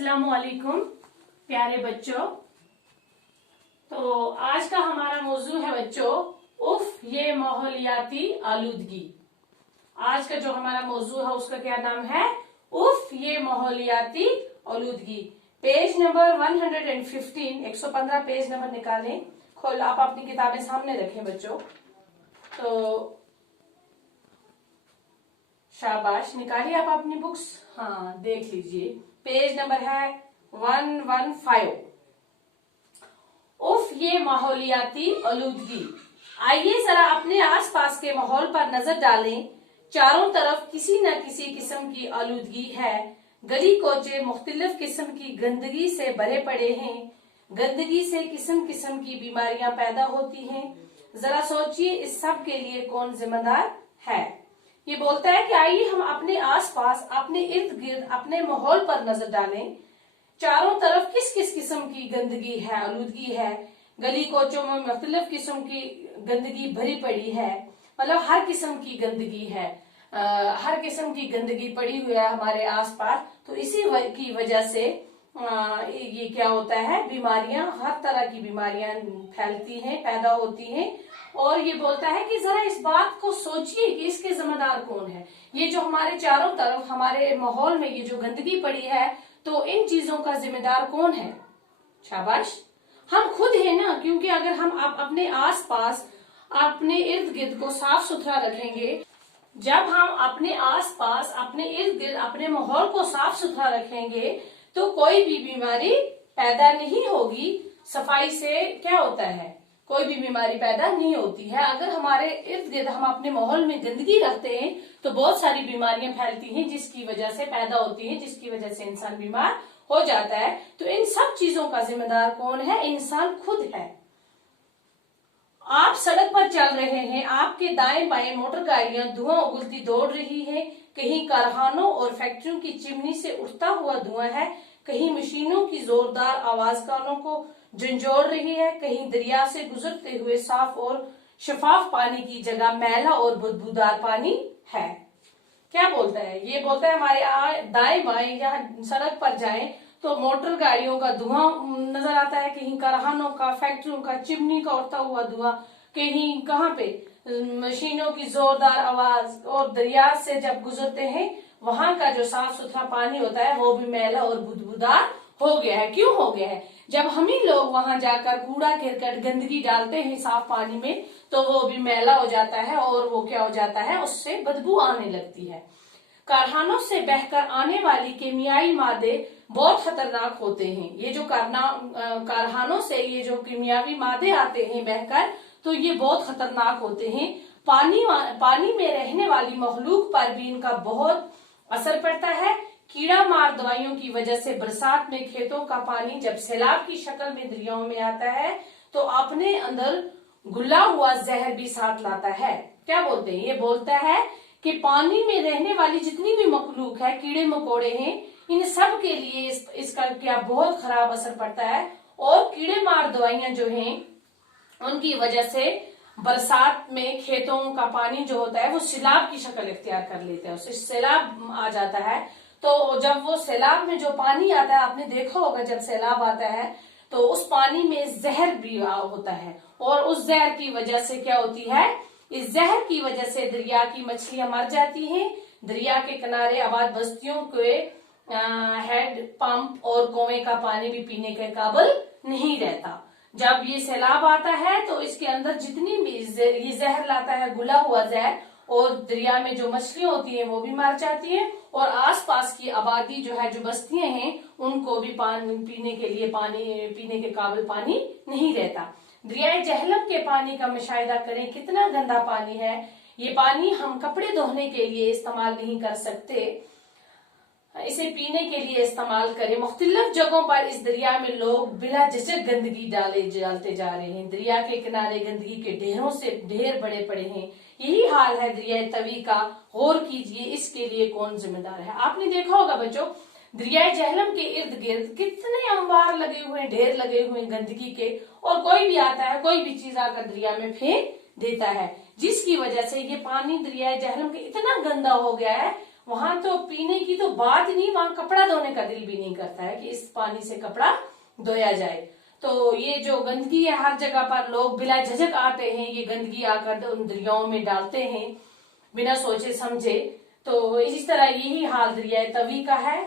अस्सलामुअलैकुम प्यारे बच्चों। तो आज का हमारा मौजू है बच्चों, उफ ये माहौलियाती आलूदगी। आज का जो हमारा मौजू है उसका क्या नाम है? उफ ये माहौलियाती आलूदगी। पेज नंबर 115, 115 पेज नंबर निकालें। खोल, आप अपनी किताबें सामने रखें बच्चों। तो शाबाश, निकालिए आप अपनी बुक्स। हाँ, देख लीजिए, पेज नंबर है 115। उफ ये माहौलियाती आलूदगी। आइए जरा अपने आसपास के माहौल पर नजर डालें। चारों तरफ किसी न किसी किस्म की आलूदगी है। गली कोचे मुख्तलिफ किस्म की गंदगी से भरे पड़े हैं। गंदगी से किस्म किस्म की बीमारियां पैदा होती हैं। जरा सोचिए, इस सब के लिए कौन जिम्मेदार है? ये बोलता है कि आइए हम अपने आसपास, अपने इर्द गिर्द, अपने माहौल पर नजर डालें। चारों तरफ किस किस किस्म की गंदगी है, आलूदगी है। गली कोचों में मुख्तलिफ किस्म की गंदगी भरी पड़ी है। मतलब हर किस्म की गंदगी है, हर किस्म की गंदगी पड़ी हुई है हमारे आसपास। तो इसी की वजह से ये क्या होता है, बीमारियां, हर तरह की बीमारियां फैलती हैं, पैदा होती हैं। और ये बोलता है कि जरा इस बात को सोचिए कि इसके जिम्मेदार कौन है। ये जो हमारे चारों तरफ हमारे माहौल में ये जो गंदगी पड़ी है, तो इन चीजों का जिम्मेदार कौन है? शाबाश, हम खुद हैं ना। क्योंकि अगर हम अपने आसपास, अपने इर्द गिर्द को साफ सुथरा रखेंगे, जब हम अपने आसपास, अपने इर्द गिर्द, अपने माहौल को साफ सुथरा रखेंगे, तो कोई भी बीमारी पैदा नहीं होगी। सफाई से क्या होता है, कोई भी बीमारी पैदा नहीं होती है। अगर हमारे इर्द गिर्द हम अपने माहौल में गंदगी रखते हैं तो बहुत सारी बीमारियां फैलती हैं, जिसकी वजह से पैदा होती हैं, जिसकी वजह से इंसान बीमार हो जाता है। तो इन सब चीजों का जिम्मेदार कौन है? इंसान खुद है। आप सड़क पर चल रहे हैं, आपके दाएं बाएं मोटर गाड़ियां धुआं उगलती दौड़ रही हैं। कहीं कारखानों और फैक्ट्रियों की चिमनी से उठता हुआ धुआं है, कहीं मशीनों की जोरदार आवाज कानों को झंझोड़ रही है, कहीं दरिया से गुजरते हुए साफ और शफाफ पानी की जगह मैला और बदबूदार पानी है। क्या बोलता है? ये बोलता है हमारे दाएं बाएं या सड़क पर जाएं तो मोटर गाड़ियों का धुआं नजर आता है, कहीं कारखानों का, फैक्ट्रियों का, चिमनी का उठता हुआ धुआं, कहीं कहाँ पे मशीनों की जोरदार आवाज, और दरिया से जब गुजरते हैं वहां का जो साफ सुथरा पानी होता है वो भी मैला और बदबूदार हो गया है। क्यों हो गया है? जब हम ही लोग वहां जाकर कूड़ा करकट गंदगी डालते हैं साफ पानी में, तो वो भी मैला हो जाता है और वो क्या हो जाता है, उससे बदबू आने लगती है। कारखानों से बहकर आने वाली केमियाई मादे बहुत खतरनाक होते हैं। ये जो कारखानों से ये जो केमियावी मादे आते हैं बहकर, तो ये बहुत खतरनाक होते हैं। पानी में रहने वाली मखलूक पर भी इनका बहुत असर पड़ता है। कीड़ा मार दवाइयों की वजह से बरसात में खेतों का पानी जब सैलाब की शक्ल में दरियाओं में आता है, तो अपने अंदर घुला हुआ जहर भी साथ लाता है। क्या बोलते हैं? ये बोलता है कि पानी में रहने वाली जितनी भी मखलूक है, कीड़े मकोड़े हैं, इन सब के लिए इसका क्या बहुत खराब असर पड़ता है। और कीड़े मार दवाइयां जो हैं, उनकी वजह से बरसात में खेतों का पानी जो होता है वो सैलाब की शक्ल इख्तियार कर लेता है, उससे सैलाब आ जाता है। तो जब वो सैलाब में जो पानी आता है, आपने देखा होगा जब सैलाब आता है तो उस पानी में जहर भी होता है, और उस जहर की वजह से क्या होती है, इस जहर की वजह से दरिया की मछलियां मर जाती हैं। दरिया के किनारे आबाद बस्तियों के हेड पंप और कुएं का पानी भी पीने के काबिल नहीं रहता। जब ये सैलाब आता है तो इसके अंदर जितनी भी ये जहर लाता है, घुला हुआ जहर, और दरिया में जो मछलियां होती हैं वो भी मर जाती हैं, और आसपास की आबादी जो है, जो बस्तियां हैं, उनको भी पानी पीने के काबिल पानी नहीं रहता। दरियाए जहलम के पानी का मुशाहिदा करें, कितना गंदा पानी है। ये पानी हम कपड़े धोने के लिए इस्तेमाल नहीं कर सकते, इसे पीने के लिए इस्तेमाल करें। मुख्तलिफ जगहों पर इस दरिया में लोग बिला झिझक गंदगी डालते जा रहे हैं। दरिया के किनारे गंदगी के ढेरों से ढेर बड़े पड़े हैं। यही हाल है दरिया तवी का। गौर कीजिए, इसके लिए कौन जिम्मेदार है? आपने देखा होगा बच्चों, दरियाए जहलम के इर्द गिर्द कितने अंबार लगे हुए, ढेर लगे हुए गंदगी के, और कोई भी आता है, कोई भी चीज आकर दरिया में फेंक देता है, जिसकी वजह से ये पानी दरियाए जहलम के इतना गंदा हो गया है। वहां तो पीने की तो बात ही नहीं, वहां कपड़ा धोने का दिल भी नहीं करता है कि इस पानी से कपड़ा धोया जाए। तो ये जो गंदगी है हर जगह पर, लोग बिला झिझक आते हैं, ये गंदगी आकर उन दरियाओं में डालते हैं बिना सोचे समझे। तो इसी तरह यही हाल दरिया तवी का है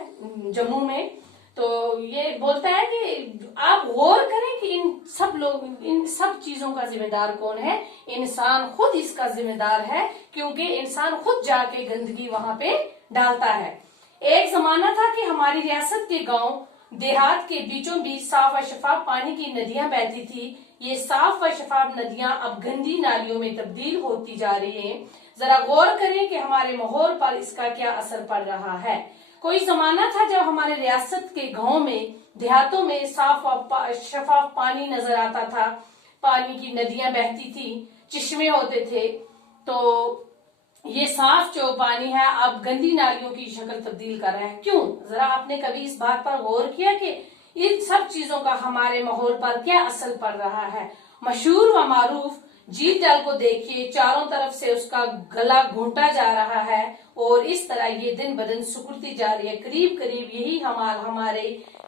जम्मू में। तो ये बोलता है कि आप गौर करें कि इन सब चीजों का जिम्मेदार कौन है। इंसान खुद इसका जिम्मेदार है, क्योंकि इंसान खुद जाके गंदगी वहां पे डालता है। एक जमाना था कि हमारी रियासत के गांव देहात के बीचों बीच साफ व शफाफ पानी की नदियां बहती थी। ये साफ व शफाफ नदियां अब गंदी नालियों में तब्दील होती जा रही हैं। जरा गौर करें कि हमारे माहौल पर इसका क्या असर पड़ रहा है। कोई जमाना था जब हमारे रियासत के गांव में देहातों में साफ व शफाफ पानी नजर आता था, पानी की नदियां बहती थी, चश्मे होते थे। तो ये साफ जो पानी है अब गंदी नालियों की शक्ल तब्दील कर रहा है। क्यों? जरा आपने कभी इस बात पर गौर किया कि इन सब चीजों का हमारे माहौल पर क्या असर पड़ रहा है। मशहूर व मारूफ झील डल को देखिए, चारों तरफ से उसका गला घोंटा जा रहा है और इस तरह ये दिन ब दिन सिकुड़ती जा रही है। करीब करीब यही हमारे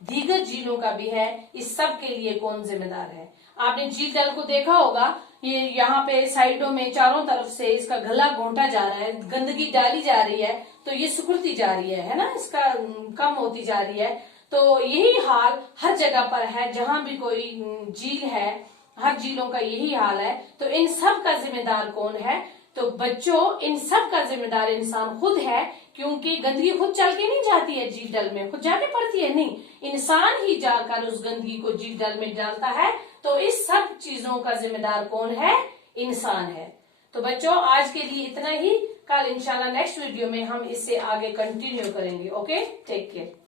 दीगर झीलों का भी है। इस सब के लिए कौन जिम्मेदार है? आपने झील डल को देखा होगा, ये यहाँ पे साइडों में चारों तरफ से इसका गला घोंटा जा रहा है, गंदगी डाली जा रही है, तो ये सिकुड़ती जा रही है ना, इसका कम होती जा रही है। तो यही हाल हर जगह पर है, जहां भी कोई झील है, हर झीलों का यही हाल है। तो इन सब का जिम्मेदार कौन है? तो बच्चों, इन सब का जिम्मेदार इंसान खुद है, क्योंकि गंदगी खुद चल के नहीं जाती है झील डल में, खुद जाके पड़ती है नहीं, इंसान ही जाकर उस गंदगी को झील डल में डालता है। तो इस सब चीजों का जिम्मेदार कौन है? इंसान है। तो बच्चों, आज के लिए इतना ही। कल इंशाल्लाह नेक्स्ट वीडियो में हम इससे आगे कंटिन्यू करेंगे। Okay, take care.